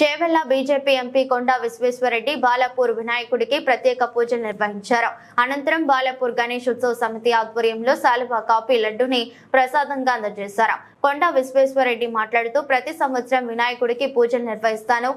Chevella BJP MP కొండా విశ్వేశ్వరరెడ్డి బాలాపూర్ వినాయకుడికి ప్రత్యేక పూజలు నిర్వహించారు. అనంతరం బాలాపూర్ గణేష్ ఉత్సవ సమితి ఆధ్వర్యంలో సాలువా కాపీ లడ్డుని ప్రసాదంగా అందజేశారు. కొండా విశ్వేశ్వరరెడ్డి మాట్లాడుతూ ప్రతి సంవత్సరం వినాయకుడికి పూజలు నిర్వహిస్తాను.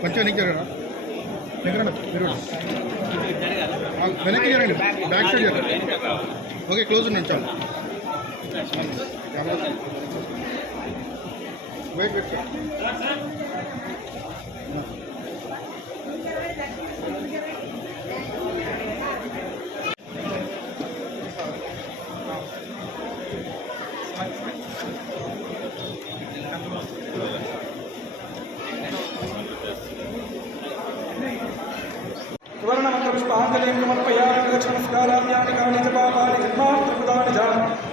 కొంచెం వెనక్కి జరగండి, బ్యాక్ సైడ్ జరగండి. ఓకే, క్లోజ్ ఉండండి చాలు. Wait wait sir. सुवर्णमन्त्रपुष्पाञ्जलिं समर्पयामि लक्ष्मणस्काराम्यानि कानि च पापानि जन्मान्तर्कृतानि च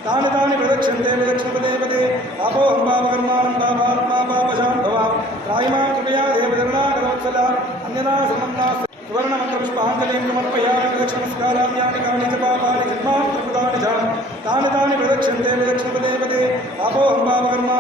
तानि तानि प्रदक्षन्ते विलक्ष्मपदे पदे पापोऽहं पापकर्माणं पापात्मा पापशां भवां त्रायिमां कृपया देवचरणाकरोत्सला अन्यदा समं नास्ति सुवर्णमन्त्रपुष्पाञ्जलिं समर्पयामि लक्ष्मणस्काराम्यानि कानि च पापानि जन्मान्तर्कृतानि च तानि तानि प्रदक्षन्ते विलक्ष्मपदे पदे पापोऽहं पापकर्माणं